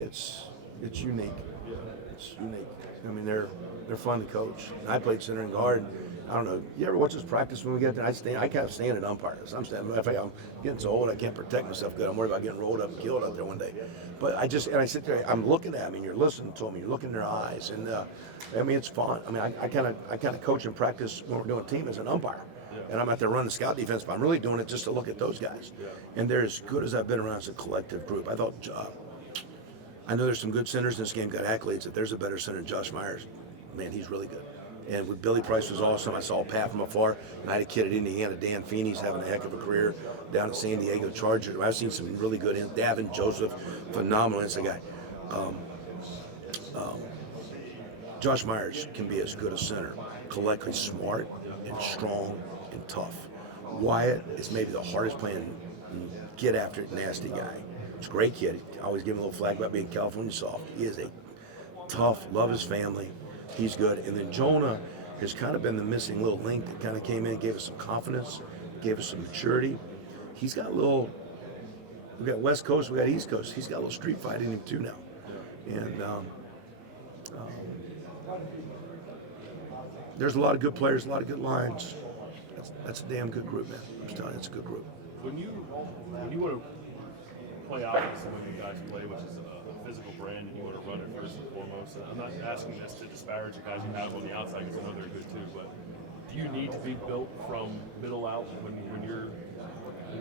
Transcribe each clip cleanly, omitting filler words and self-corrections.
It's unique. It's unique. I mean, they're fun to coach. I played center and guard. I don't know. You ever watch us practice when we get there? I can't stand at umpires. I'm standing. In fact, I'm getting so old I can't protect myself good. I'm worried about getting rolled up and killed out there one day. But I sit there. I'm looking at them, and you're listening to them. You're looking in their eyes, and I mean, it's fun. I mean, I kind of coach and practice when we're doing team as an umpire. And I'm out there running the scout defense, but I'm really doing it just to look at those guys. And they're as good as I've been around as a collective group. I know there's some good centers in this game, got accolades. If there's a better center than Josh Myers, man, he's really good. And with Billy Price was awesome. I saw Pat from afar. And I had a kid at Indiana, Dan Feeney's having a heck of a career down at San Diego Chargers. I've seen some really good in Davin Joseph, phenomenal inside guy. Josh Myers can be as good a center, collectively smart and strong and tough. Wyatt is maybe the hardest playing, get after it, nasty guy. He's a great kid. I always give him a little flag about being California soft. He is a tough, love his family. He's good. And then Jonah has kind of been the missing little link that kind of came in, gave us some confidence, gave us some maturity. He's got a little, we got West Coast, we got East Coast. He's got a little street fight in him too now. And there's a lot of good players, a lot of good lines. That's a damn good group, man. I'm just telling you, it's a good group. When you want to play offense the way you guys play, which is a physical brand, and you want to run it first and foremost, and I'm not asking this to disparage the guys you have on the outside because I know they're good too, but do you need to be built from middle out when you're going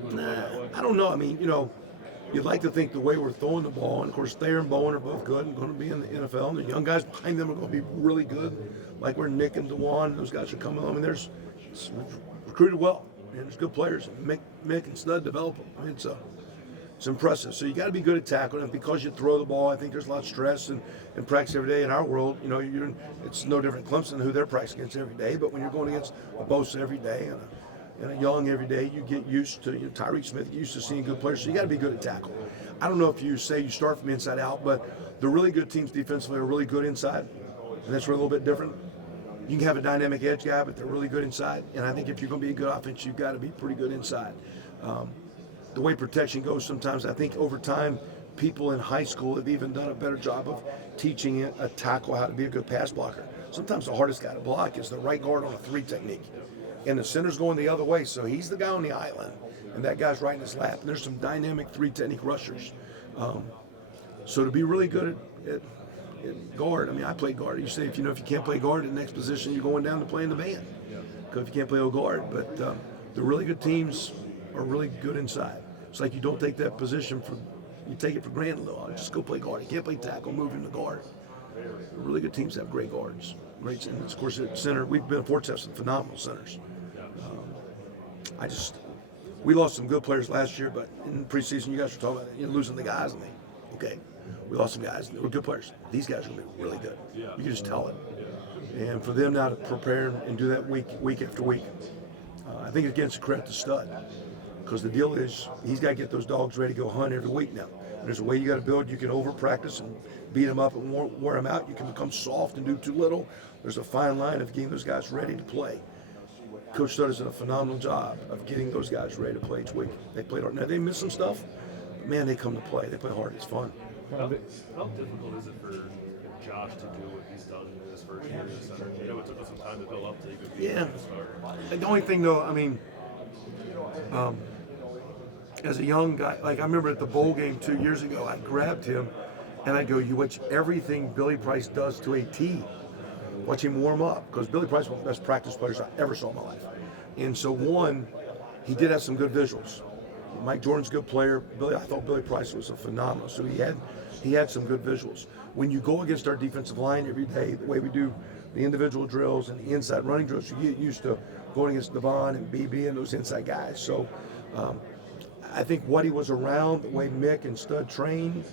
to play that way? I don't know. I mean, you'd like to think the way we're throwing the ball, and of course Thayer and Bowen are both good and going to be in the NFL, and the young guys behind them are going to be really good, like where Nick and DeJuan, those guys are coming on. I mean, it's recruited well, and there's good players. Mick and Stud develop them. I mean, it's impressive. So you got to be good at tackling, and because you throw the ball, I think there's a lot of stress and practice every day. In our world, it's no different Clemson who they're practicing against every day, but when you're going against a Bosa every day and a Young every day, you get used to Tyreek Smith, get used to seeing good players. So you got to be good at tackle. I don't know if you say you start from inside out, but the really good teams defensively are really good inside, and that's a little bit different. You can have a dynamic edge guy, but they're really good inside. And I think if you're going to be a good offense, you've got to be pretty good inside. The way protection goes sometimes, I think over time, people in high school have even done a better job of teaching a tackle how to be a good pass blocker. Sometimes the hardest guy to block is the right guard on a 3 technique. And the center's going the other way, so he's the guy on the island, and that guy's right in his lap. And there's some dynamic 3 technique rushers. So to be really good at guard, I mean, I played guard. You say if you can't play guard in the next position, you're going down to playing the band. Because if you can't play guard, but the really good teams are really good inside. It's like you don't take that position you take it for granted a little. Just go play guard. You can't play tackle, move into guard. The really good teams have great guards. Great centers. Of course, at center, we've been fortunate to have some phenomenal centers. We lost some good players last year, but in preseason, you guys were talking about losing the guys, and okay, we lost some guys. They were good players. These guys are going to be really good. You can just tell it. And for them now to prepare and do that week after week, I think it gives credit to Stud. Because the deal is, he's got to get those dogs ready to go hunt every week now. And there's a way you got to build. You can over-practice and beat them up and wear them out. You can become soft and do too little. There's a fine line of getting those guys ready to play. Coach Stud has done a phenomenal job of getting those guys ready to play each week. They played hard. Now, they miss some stuff, but man, they come to play. They play hard. It's fun. How difficult is it for Josh to do what he's done in his first year as a center? I know it took us some time to build up to even be able to start. The only thing, though, I mean, as a young guy, like I remember at the bowl game 2 years ago, I grabbed him and I go, you watch everything Billy Price does to a T. Watch him warm up, because Billy Price is one of the best practice players I ever saw in my life. And so he did have some good visuals. Mike Jordan's a good player. I thought Billy Price was a phenomenal. So he had some good visuals. When you go against our defensive line every day, the way we do the individual drills and the inside running drills, you get used to going against Devon and BB and those inside guys. So I think what he was around, the way Mick and Stud train,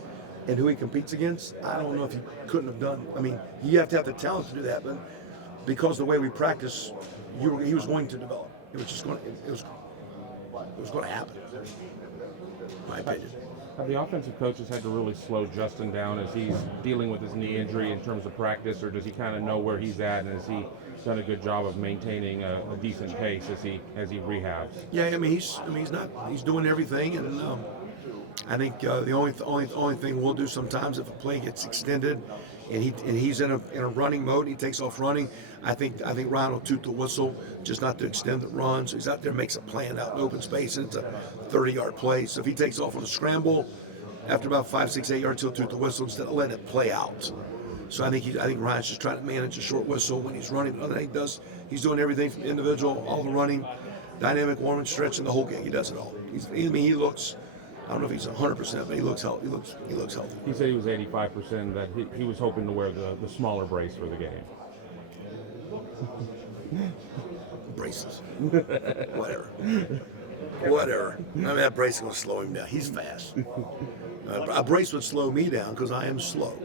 and who he competes against, I don't know if he couldn't have done. I mean, you have to have the talent to do that, but because the way we practice, he was going to develop. It was going to happen, in my opinion. Have the offensive coaches had to really slow Justin down as he's dealing with his knee injury in terms of practice, or does he kind of know where he's at, and has he done a good job of maintaining a decent pace as he rehabs? Yeah, I mean he's doing everything, and I think the only thing we'll do sometimes if a play gets extended and he's in a running mode and he takes off running, I think Ryan will toot the whistle just not to extend the run. So he's out there, makes a plan out in open space, and it's a 30-yard play. So if he takes off on a scramble, after about 5, 6, 8 yards, he'll toot the whistle instead of letting it play out. So I think Ryan's just trying to manage a short whistle when he's running. But other than that, he's doing everything from individual, all the running, dynamic warm and stretching, the whole game. He does it all. He looks. I don't know if he's 100%, but he looks healthy. He looks healthy. He said he was 85%. That he was hoping to wear the smaller brace for the game. Braces. Whatever. I mean, that brace is going to slow him down. He's fast. A brace would slow me down because I am slow.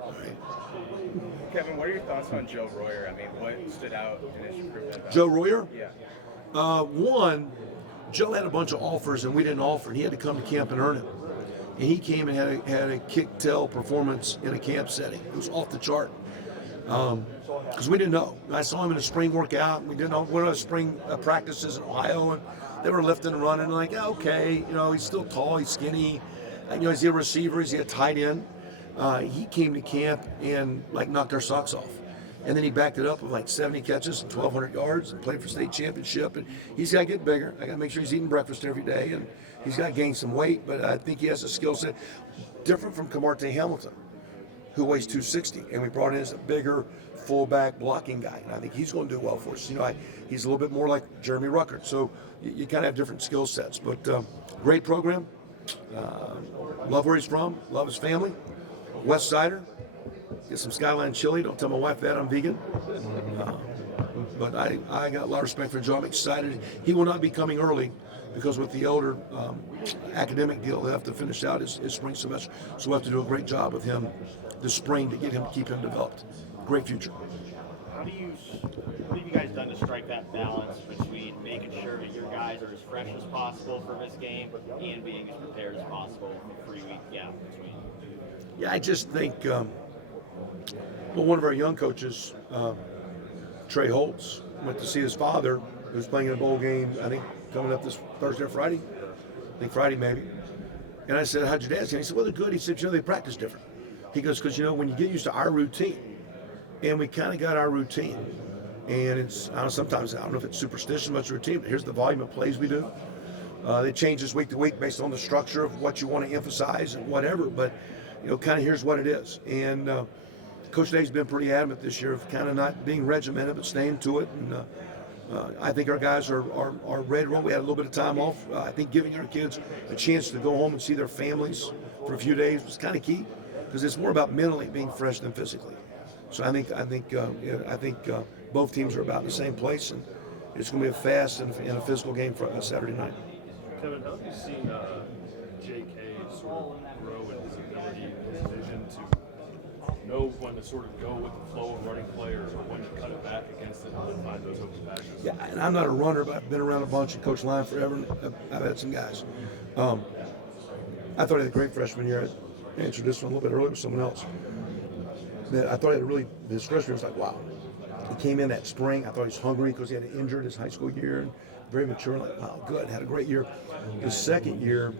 All right. Kevin, what are your thoughts on Joe Royer? I mean, what stood out in his recruitment? Joe Royer? Yeah. One, Joe had a bunch of offers and we didn't offer, and he had to come to camp and earn it. And he came and had a kick-tail performance in a camp setting. It was off the chart. Because we didn't know. I saw him in a spring workout, and we didn't know what spring practices in Ohio, and they were lifting and running, and like, okay, he's still tall, he's skinny, is he a receiver, is he a tight end? He came to camp and like knocked our socks off. And then he backed it up with like 70 catches and 1,200 yards and played for state championship. And he's got to get bigger. I got to make sure he's eating breakfast every day, and he's got to gain some weight. But I think he has a skill set different from Camarte Hamilton, who weighs 260, and we brought in as a bigger fullback blocking guy. And I think he's going to do well for us. He's a little bit more like Jeremy Ruckert. So you kind of have different skill sets. But great program. Love where he's from. Love his family. West Sider. Get some Skyline chili. Don't tell my wife that I'm vegan. But I got a lot of respect for Joe. I'm excited. He will not be coming early because with the elder academic deal, they'll have to finish out his spring semester. So we'll have to do a great job with him this spring to keep him developed. Great future. What have you guys done to strike that balance between making sure that your guys are as fresh as possible for this game and being as prepared as possible with a 3-week gap between? Yeah, I just think, one of our young coaches, Trey Holtz, went to see his father, who was playing in a bowl game, I think, coming up this Thursday or Friday. I think Friday maybe. And I said, how'd your dad say? He said, well, they're good. He said, they practice different. He goes, because, when you get used to our routine, and we kind of got our routine, and it's, sometimes, I don't know if it's superstition, much routine, but here's the volume of plays we do. They change this week to week based on the structure of what you want to emphasize and whatever, but, kind of here's what it is. And Coach Dave's been pretty adamant this year of kind of not being regimented, but staying to it. And I think our guys are ready to roll. We had a little bit of time off. I think giving our kids a chance to go home and see their families for a few days was kind of key, because it's more about mentally being fresh than physically. So I think both teams are about in the same place, and it's going to be a fast and a physical game for Saturday night. Kevin, how have you seen J.K. sort of grow in his ability, his vision to know when to sort of go with the flow of running play or when to cut it back against it and find those open passes? Yeah, and I'm not a runner, but I've been around a bunch and coached line forever, and I've had some guys. I thought he had a great freshman year. I answered this one a little bit earlier with someone else. I thought his freshman year was like, wow. He came in that spring. I thought he was hungry because he had injured his high school year, and very mature. Like, wow, good, had a great year. His second year,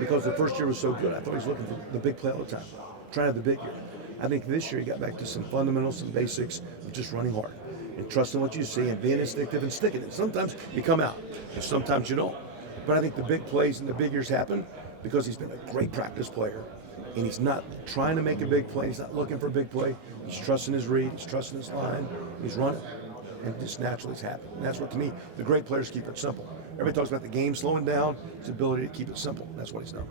because the first year was so good, I thought he was looking for the big play all the time, trying to have the big year. I think this year he got back to some fundamentals, some basics of just running hard and trusting what you see and being instinctive and sticking it. Sometimes you come out, and sometimes you don't. But I think the big plays and the big years happen because he's been a great practice player. And he's not trying to make a big play. He's not looking for a big play. He's trusting his read. He's trusting his line. He's running. And just naturally it's happened. And that's what, to me, the great players keep it simple. Everybody talks about the game slowing down. His ability to keep it simple. That's what he's done.